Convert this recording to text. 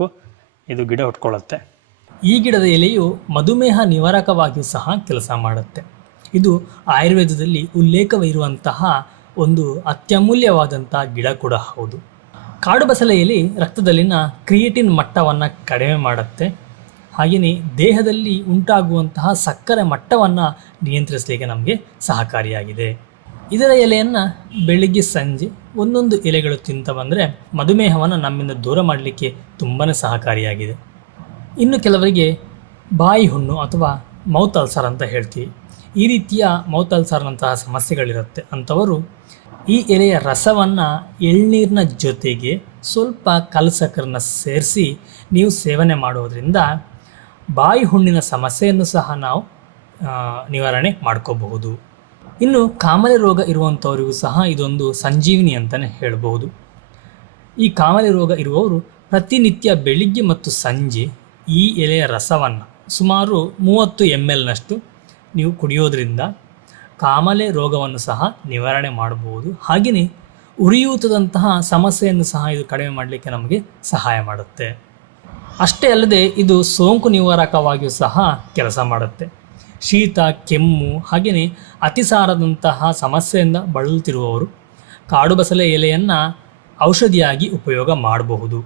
ವರ್ಷಕ್ಕೂ ಇದು ಗಿಡ ಹುಟ್ಕೊಳ್ಳುತ್ತೆ. ಈ ಗಿಡದ ಎಲೆಯು ಮಧುಮೇಹ ನಿವಾರಕವಾಗಿಯೂ ಸಹ ಕೆಲಸ ಮಾಡುತ್ತೆ. ಇದು ಆಯುರ್ವೇದದಲ್ಲಿ ಉಲ್ಲೇಖವಿರುವಂತಹ ಒಂದು ಅತ್ಯಮೂಲ್ಯವಾದಂಥ ಗಿಡ ಕೂಡ ಹೌದು. ಕಾಡು ಬಸಳೆ ಎಲೆ ರಕ್ತದಲ್ಲಿನ ಕ್ರಿಯೇಟಿನ್ ಮಟ್ಟವನ್ನು ಕಡಿಮೆ ಮಾಡುತ್ತೆ. ಹಾಗೆಯೇ ದೇಹದಲ್ಲಿ ಉಂಟಾಗುವಂತಹ ಸಕ್ಕರೆ ಮಟ್ಟವನ್ನು ನಿಯಂತ್ರಿಸಲಿಕ್ಕೆ ನಮಗೆ ಸಹಕಾರಿಯಾಗಿದೆ. ಇದರ ಎಲೆಯನ್ನು ಬೆಳಿಗ್ಗೆ ಸಂಜೆ ಒಂದೊಂದು ಎಲೆಗಳು ತಿಂತ ಬಂದರೆ ಮಧುಮೇಹವನ್ನು ನಮ್ಮಿಂದ ದೂರ ಮಾಡಲಿಕ್ಕೆ ತುಂಬಾ ಸಹಕಾರಿಯಾಗಿದೆ. ಇನ್ನು ಕೆಲವರಿಗೆ ಬಾಯಿ ಹುಣ್ಣು ಅಥವಾ ಮೌತ್ ಅಲ್ಸರ್ ಅಂತ ಹೇಳ್ತೀವಿ. ಈ ರೀತಿಯ ಮೌತ್ ಅಲ್ಸರ್ನಂತಹ ಸಮಸ್ಯೆಗಳಿರುತ್ತೆ. ಅಂಥವರು ಈ ಎಲೆಯ ರಸವನ್ನು ಎಳ್ನೀರಿನ ಜೊತೆಗೆ ಸ್ವಲ್ಪ ಕಲ್ಲು ಸಕ್ಕರೆನ ಸೇರಿಸಿ ನೀವು ಸೇವನೆ ಮಾಡೋದರಿಂದ ಬಾಯಿ ಹುಣ್ಣಿನ ಸಮಸ್ಯೆಯನ್ನು ಸಹ ನಾವು ನಿವಾರಣೆ ಮಾಡ್ಕೋಬಹುದು. ಇನ್ನು ಕಾಮಾಲೆ ರೋಗ ಇರುವಂಥವರಿಗೂ ಸಹ ಇದೊಂದು ಸಂಜೀವಿನಿ ಅಂತಲೇ ಹೇಳಬಹುದು. ಈ ಕಾಮಾಲೆ ರೋಗ ಇರುವವರು ಪ್ರತಿನಿತ್ಯ ಬೆಳಿಗ್ಗೆ ಮತ್ತು ಸಂಜೆ ಈ ಎಲೆಯ ರಸವನ್ನು ಸುಮಾರು 30 ml ನೀವು ಕುಡಿಯೋದ್ರಿಂದ ಕಾಮಾಲೆ ರೋಗವನ್ನು ಸಹ ನಿವಾರಣೆ ಮಾಡಬಹುದು. ಹಾಗೆಯೇ ಉರಿಯೂತದಂತಹ ಸಮಸ್ಯೆಯನ್ನು ಸಹ ಇದು ಕಡಿಮೆ ಮಾಡಲಿಕ್ಕೆ ನಮಗೆ ಸಹಾಯ ಮಾಡುತ್ತೆ. ಅಷ್ಟೇ ಅಲ್ಲದೆ ಇದು ಸೋಂಕು ನಿವಾರಕವಾಗಿಯೂ ಸಹ ಕೆಲಸ ಮಾಡುತ್ತೆ. ಶೀತ, ಕೆಮ್ಮು ಹಾಗೆಯೇ ಅತಿಸಾರದಂತಹ ಸಮಸ್ಯೆಯಿಂದ ಬಳಲುತ್ತಿರುವವರು ಕಾಡು ಬಸಳೆ ಎಲೆಯನ್ನು ಔಷಧಿಯಾಗಿ ಉಪಯೋಗ ಮಾಡಬಹುದು.